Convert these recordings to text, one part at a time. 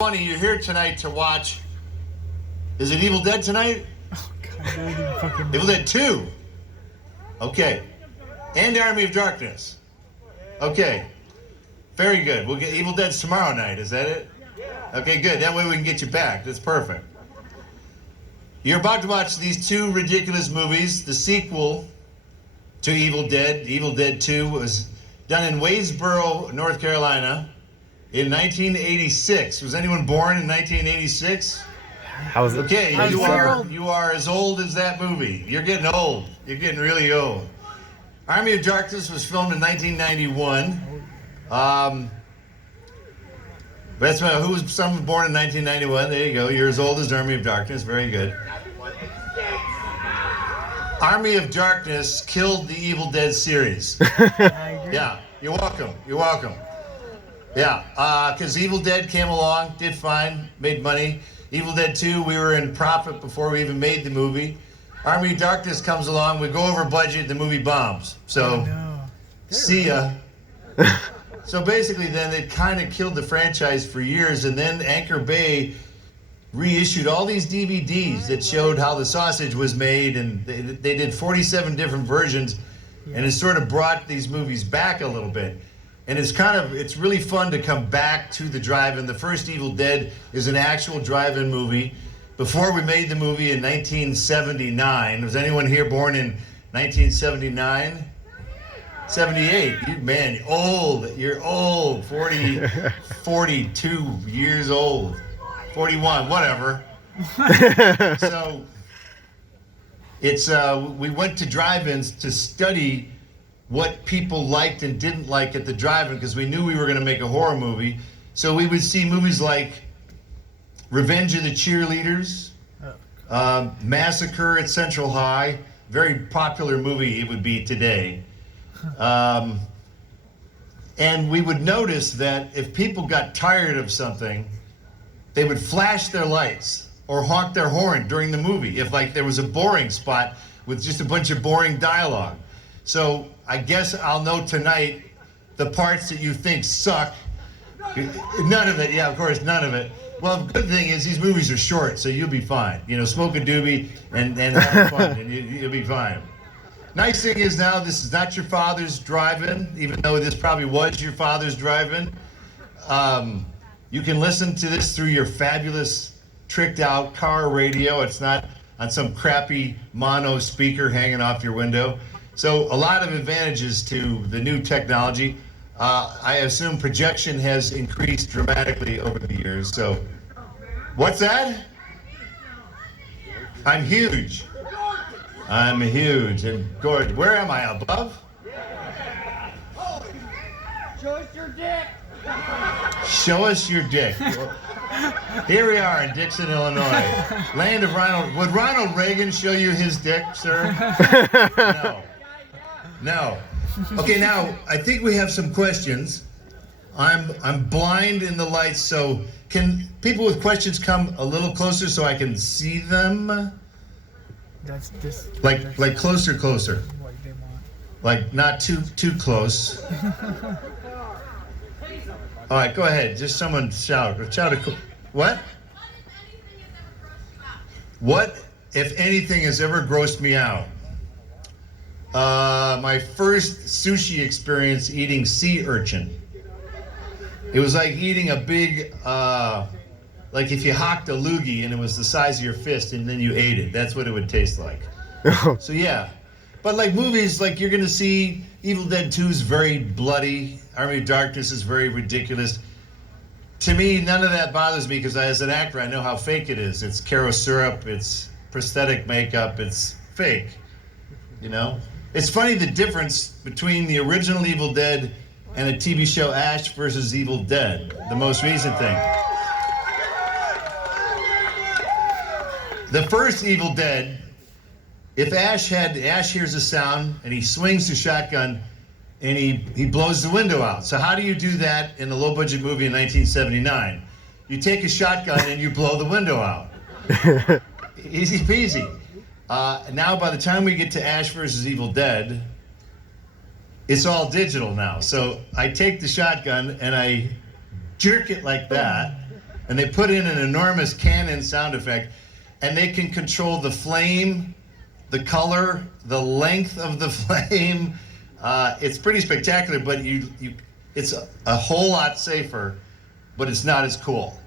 Funny, you're here tonight to watch. Is it Evil Dead tonight? Oh God, I don't even fucking know. Evil Dead 2. Okay. And Army of Darkness. Okay. Very good. We'll get Evil Dead's tomorrow night. Is that it? Okay, good. That way we can get you back. That's perfect. You're about to watch these two ridiculous movies. The sequel to Evil Dead 2, was done in Waynesboro, North Carolina in 1986. Was anyone born in 1986? How was it? Okay, I was you are as old as that movie. You're getting old. You're getting really old. Army of Darkness was filmed in 1991. That's who was someone born in 1991. There you go. You're as old as Army of Darkness. Very good. Army of Darkness killed the Evil Dead series. Yeah, you're welcome. You're welcome. Yeah, because Evil Dead came along, did fine, made money. Evil Dead 2, we were in profit before we even made the movie. Army of Darkness comes along, we go over budget, the movie bombs. So, see ya. So basically then they kind of killed the franchise for years, and then Anchor Bay reissued all these DVDs that showed how the sausage was made, and they did 47 different versions, and it sort of brought these movies back a little bit. And it's really fun to come back to the drive-in. The first Evil Dead is an actual drive-in movie. Before we made the movie in 1979, was anyone here born in 1979? 78. Man, you're old. You're old. 40, 42 years old. 41, whatever. So it's we went to drive-ins to study what people liked and didn't like at the drive-in, because we knew we were going to make a horror movie. So we would see movies like Revenge of the Cheerleaders, Massacre at Central High, very popular movie it would be today. And we would notice that if people got tired of something, they would flash their lights or honk their horn during the movie if like there was a boring spot with just a bunch of boring dialogue. So I guess I'll know tonight the parts that you think suck. None of it, yeah, of course, none of it. Well, the good thing is these movies are short, so you'll be fine. You know, smoke a doobie and have fun, and you'll be fine. Nice thing is now this is not your father's drive-in, even though this probably was your father's drive-in. You can listen to this through your fabulous, tricked-out car radio. It's not on some crappy mono speaker hanging off your window. So a lot of advantages to the new technology. I assume projection has increased dramatically over the years. So, what's that? I'm huge. I'm huge. And Gord, where am I? Above? Show us your dick. Show us your dick. Here we are in Dixon, Illinois, land of Ronald. Would Ronald Reagan show you his dick, sir? No. No. Okay, now I think we have some questions. I'm blind in the lights, so can people with questions come a little closer so I can see them? That's this. Like closer. What they want. Like not too close. All right, go ahead. Just someone shout. What? What, if anything, has ever grossed me out? My first sushi experience eating sea urchin. It was like eating a big, like if you hocked a loogie and it was the size of your fist and then you ate it. That's what it would taste like. So yeah. But like movies, like you're gonna see Evil Dead 2 is very bloody. Army of Darkness is very ridiculous. To me, none of that bothers me because as an actor, I know how fake it is. It's Caro syrup, it's prosthetic makeup, it's fake, you know? It's funny the difference between the original Evil Dead and a TV show Ash versus Evil Dead, the most recent thing. The first Evil Dead, if Ash hears a sound and he swings the shotgun and he blows the window out. So how do you do that in a low budget movie in 1979? You take a shotgun and you blow the window out. Easy peasy. Now by the time we get to Ash versus Evil Dead, it's all digital now. So I take the shotgun and I jerk it like that, and they put in an enormous cannon sound effect, and they can control the flame, the color, the length of the flame. It's pretty spectacular, but it's a whole lot safer, but it's not as cool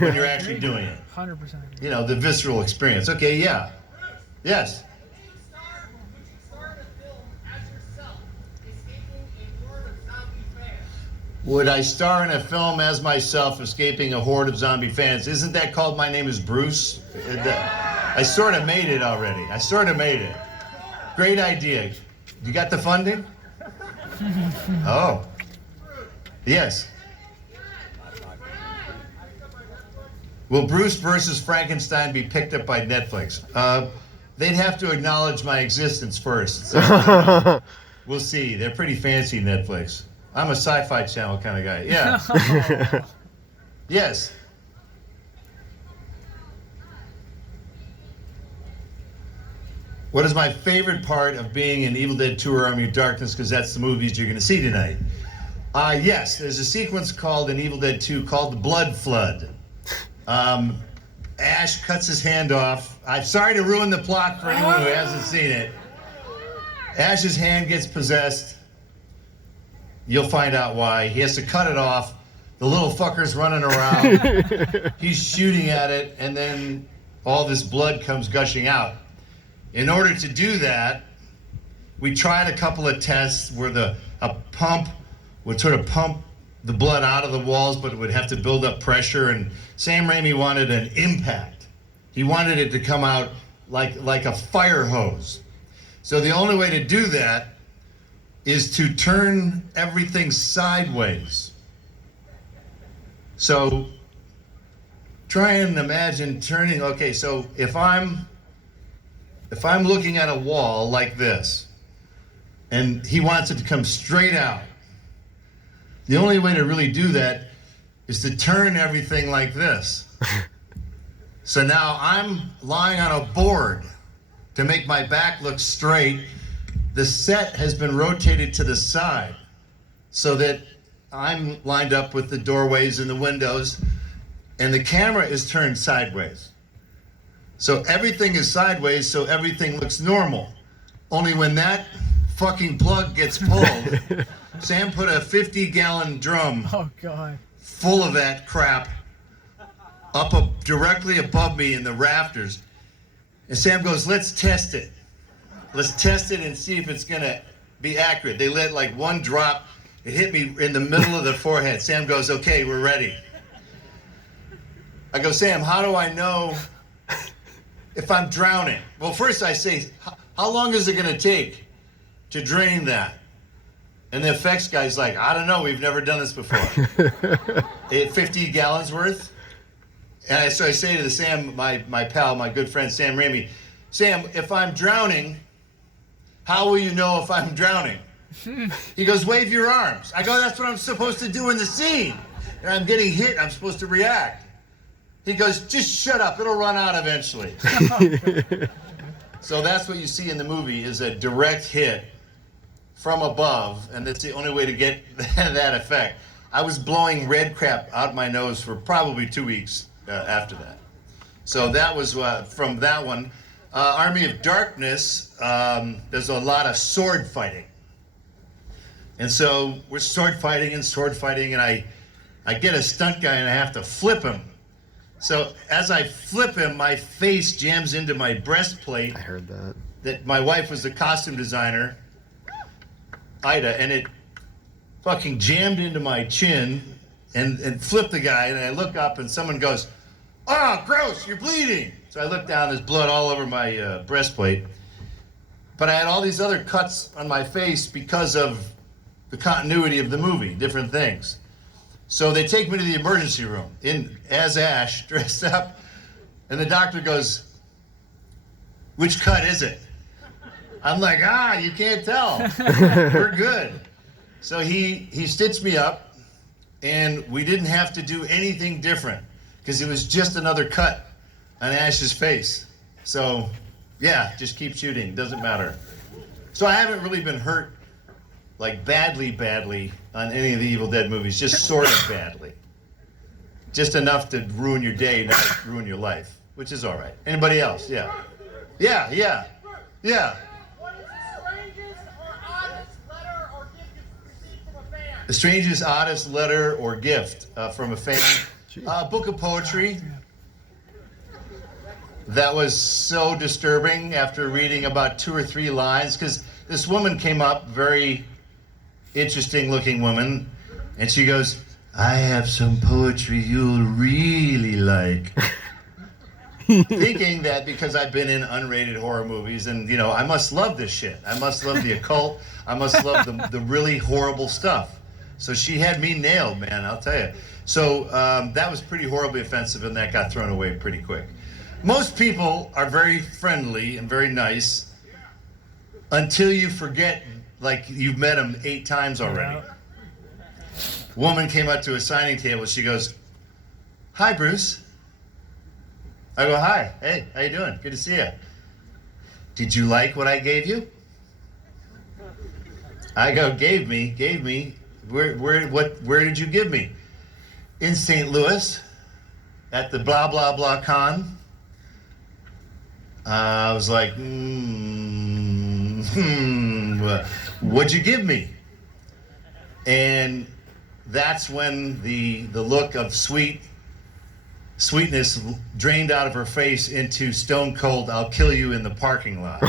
when you're actually doing it. 100%. You know, the visceral experience. Okay, yeah. Yes. Would you start a film as yourself, escaping a horde of zombie fans? Would I star in a film as myself, escaping a horde of zombie fans? Isn't that called My Name is Bruce? I sort of made it already. I sort of made it. Great idea. You got the funding? Oh. Yes. Will Bruce versus Frankenstein be picked up by Netflix? They'd have to acknowledge my existence first. So we'll see. They're pretty fancy, Netflix. I'm a sci-fi channel kind of guy. Yeah. Yes. What is my favorite part of being in Evil Dead 2 or Army of Darkness? Because that's the movies you're going to see tonight. Yes, there's a sequence called in Evil Dead 2 called the Blood Flood. Ash cuts his hand off. I'm sorry to ruin the plot for anyone who hasn't seen it. Ash's hand gets possessed. You'll find out why. He has to cut it off. The little fucker's running around. He's shooting at it, and then all this blood comes gushing out. In order to do that, we tried a couple of tests where a pump would sort of pump the blood out of the walls, but it would have to build up pressure, and Sam Raimi wanted an impact. He wanted it to come out like a fire hose. So the only way to do that is to turn everything sideways. So try and imagine turning, okay, so if I'm looking at a wall like this, and he wants it to come straight out, the only way to really do that is to turn everything like this. So now I'm lying on a board to make my back look straight. The set has been rotated to the side so that I'm lined up with the doorways and the windows, and the camera is turned sideways. So everything is sideways, so everything looks normal. Only when that fucking plug gets pulled, Sam put a 50-gallon drum full of that crap directly above me in the rafters. And Sam goes, let's test it. Let's test it and see if it's gonna be accurate. They let like one drop. It hit me in the middle of the forehead. Sam goes, okay, we're ready. I go, Sam, how do I know if I'm drowning? Well, first I say, how long is it gonna take to drain that? And the effects guy's like, I don't know, we've never done this before. 50 gallons worth? And so I say to the Sam, my pal, my good friend Sam Raimi, Sam, if I'm drowning, how will you know if I'm drowning? He goes, wave your arms. I go, that's what I'm supposed to do in the scene. And I'm getting hit, I'm supposed to react. He goes, just shut up, it'll run out eventually. So that's what you see in the movie, is a direct hit from above, and that's the only way to get that effect. I was blowing red crap out my nose for probably 2 weeks after that. So that was from that one. Army of Darkness, there's a lot of sword fighting. And so we're sword fighting, and I get a stunt guy and I have to flip him. So as I flip him, my face jams into my breastplate. I heard that. That my wife was the costume designer, Ida, and it fucking jammed into my chin and flipped the guy, and I look up and someone goes, oh, gross, you're bleeding. So I look down, there's blood all over my breastplate. But I had all these other cuts on my face because of the continuity of the movie, different things. So they take me to the emergency room as Ash, dressed up, and the doctor goes, which cut is it? I'm like, you can't tell. We're good. So he stitched me up, and we didn't have to do anything different because it was just another cut on Ash's face. So yeah, just keep shooting, doesn't matter. So I haven't really been hurt like badly on any of the Evil Dead movies, just sort of badly. just enough to ruin your day, not ruin your life, which is all right. Anybody else? Yeah. Yeah. What is the strangest or oddest letter or gift you've received from a fan? The strangest, oddest letter or gift from a fan. A book of poetry. That was so disturbing after reading about 2 or 3 lines, because this woman came up, very interesting looking woman, and she goes, I have some poetry you'll really like. Thinking that because I've been in unrated horror movies and, you know, I must love this shit. I must love the occult. I must love the really horrible stuff. So she had me nailed, man, I'll tell you. So that was pretty horribly offensive, and that got thrown away pretty quick. Most people are very friendly and very nice until you forget, like, you've met them 8 times already. Woman came up to a signing table. She goes, hi, Bruce. I go, hi. Hey, how you doing? Good to see you. Did you like what I gave you? I go, gave me. Where did you give me? In St. Louis, at the blah, blah, blah con. I was like, what'd you give me? And that's when the look of sweetness drained out of her face into stone cold, I'll kill you in the parking lot.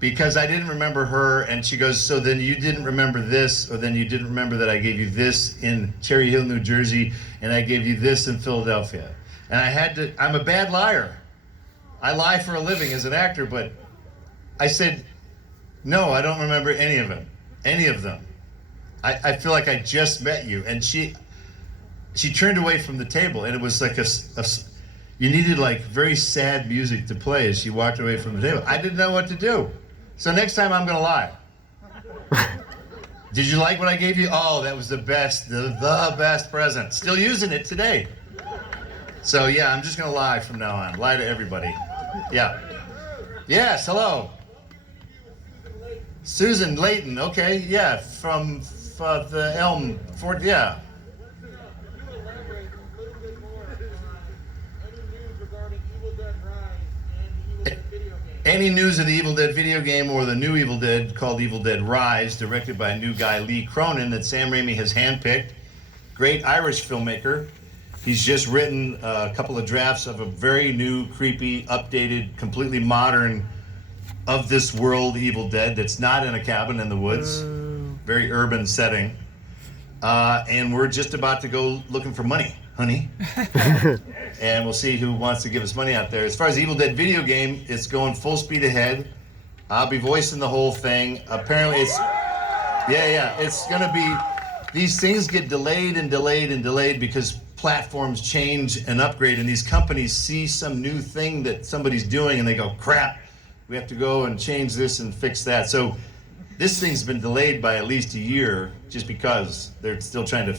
Because I didn't remember her, and she goes, so then you didn't remember this, or then you didn't remember that I gave you this in Cherry Hill, New Jersey, and I gave you this in Philadelphia. And I'm a bad liar. I lie for a living as an actor, but I said, no, I don't remember any of them. I feel like I just met you. And she turned away from the table, and it was like you needed like very sad music to play as she walked away from the table. I didn't know what to do. So next time I'm gonna lie. Did you like what I gave you? Oh, that was the best, the best present. Still using it today. So yeah, I'm just gonna lie from now on. Lie to everybody. Yeah. Yes, hello. Susan Layton, okay, yeah, from the Elm Fort, yeah. Could you elaborate a little bit more on any news regarding Evil Dead Rise and the Evil Dead video game? Any news of the Evil Dead video game or the new Evil Dead called Evil Dead Rise, directed by a new guy, Lee Cronin, that Sam Raimi has handpicked. Great Irish filmmaker. He's just written a couple of drafts of a very new, creepy, updated, completely modern, of this world Evil Dead that's not in a cabin in the woods. Very urban setting. And we're just about to go looking for money, honey. And we'll see who wants to give us money out there. As far as Evil Dead video game, it's going full speed ahead. I'll be voicing the whole thing. Apparently it's gonna be, these things get delayed and delayed and delayed because platforms change and upgrade, and these companies see some new thing that somebody's doing and they go, crap, we have to go and change this and fix that. So this thing's been delayed by at least a year just because they're still trying to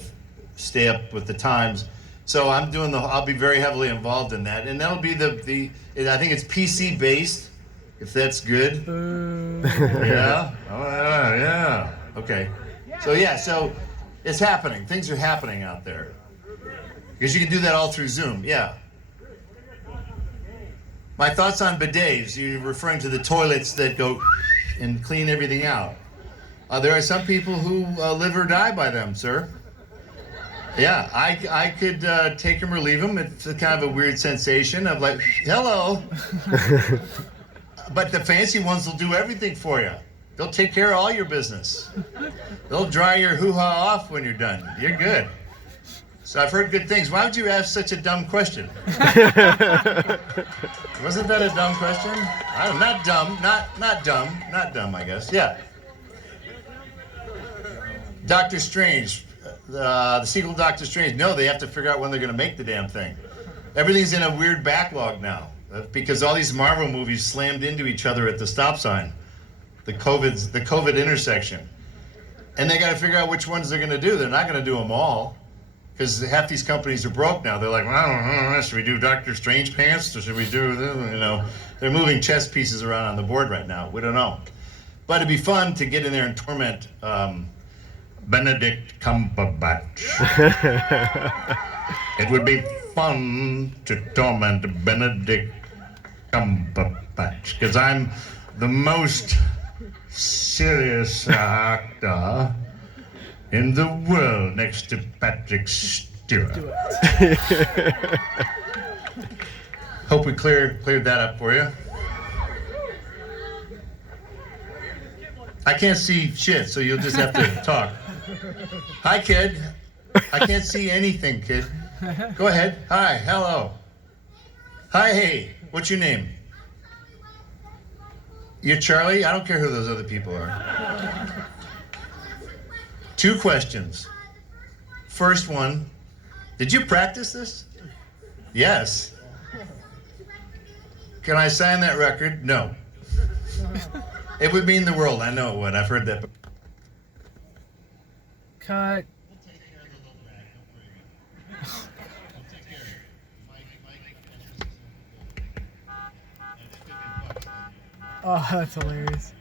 stay up with the times. So I'll be very heavily involved in that, and that'll be I think it's PC based, if that's good. Yeah. Oh yeah. Okay. So it's happening. Things are happening out there. Because you can do that all through Zoom, yeah. My thoughts on bidets, you're referring to the toilets that go and clean everything out. There are some people who live or die by them, sir. Yeah, I could take them or leave them. It's a kind of a weird sensation of like, hello. But the fancy ones will do everything for you. They'll take care of all your business. They'll dry your hoo-ha off when you're done. You're good. So I've heard good things. Why would you ask such a dumb question? Wasn't that a dumb question? Not dumb, I guess. Yeah. Doctor Strange, the sequel Doctor Strange. No, they have to figure out when they're going to make the damn thing. Everything's in a weird backlog now because all these Marvel movies slammed into each other at the stop sign, the COVID intersection, and they got to figure out which ones they're going to do. They're not going to do them all. Because half these companies are broke now. They're like, well, I don't know, should we do Doctor Strange pants? Or should we do this? You know, they're moving chess pieces around on the board right now. We don't know. But it'd be fun to get in there and torment Benedict Cumberbatch. It would be fun to torment Benedict Cumberbatch, because I'm the most serious actor in the world next to Patrick Stewart. Do it. Hope we cleared that up for you. I can't see shit, so you'll just have to talk. Hi, kid. I can't see anything, kid. Go ahead. Hi, hello. Hi, hey. What's your name? You're Charlie? I don't care who those other people are. 2 questions. First one, did you practice this? Yes. Can I sign that record? No. It would mean the world. I know it would. I've heard that. Cut. Oh, that's hilarious.